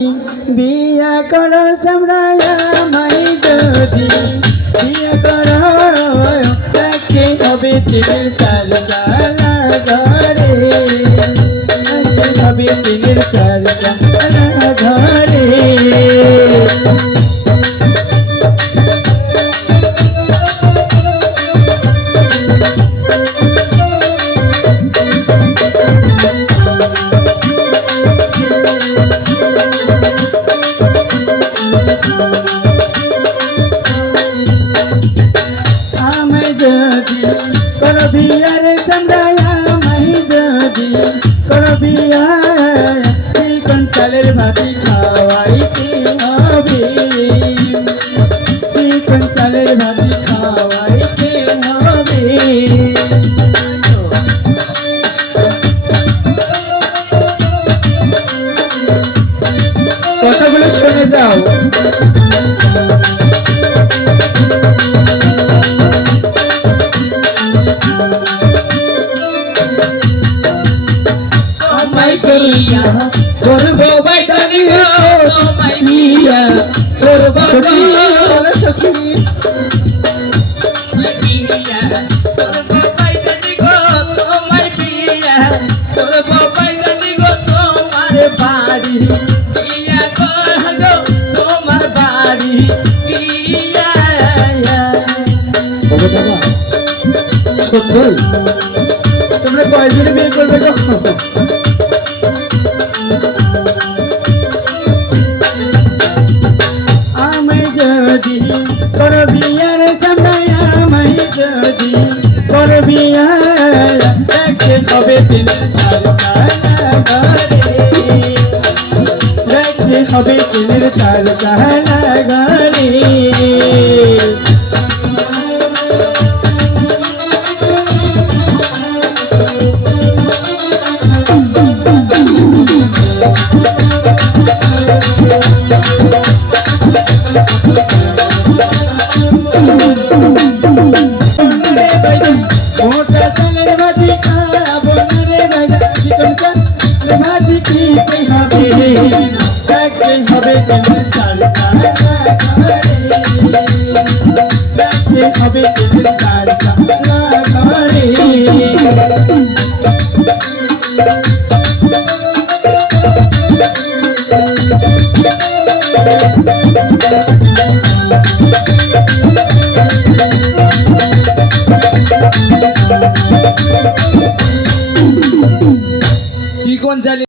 বিয়া করো সামরায়া মাই যদি বিয়া করো তাকে হবে তিলের চাল চালা ঘরে হবে তিলের চাল চালা ঘরে বিয়ার সামরায়া মাই যদি করো বিয়া চিকন চালের ভাতি খাওয়াইতে হবে চিকন চালের ভাতি খাওয়াইতে হবে কথাগুলো শুনে যাও বিয়া করবো বাইদানি গো তোমায় বিয়া করবো সখী বিয়া করবো বাইদানি গো তোমায় বিয়া করবো বাইদানি গো তোমার বাড়ি বিয়া করবো তোমার বাড়ি বিয়া তোমরা কয়জনে বিয়ে করবে গো করো বিয়ার সামরায়া মাই যদি করো বিয়া দেখতে হবে তিলের চাল চালা ঘরে দেখতে হবে তিলের চাল চালা ঘরে মোটা চালের ভাজি খাবো না রে রাজা চিকন চালের ভাজি খেতে হবে দেখতে হবে তিলের চাল চালা ঘরে দেখতে হবে তিলের চাল চালা ঘরে চিকন চালের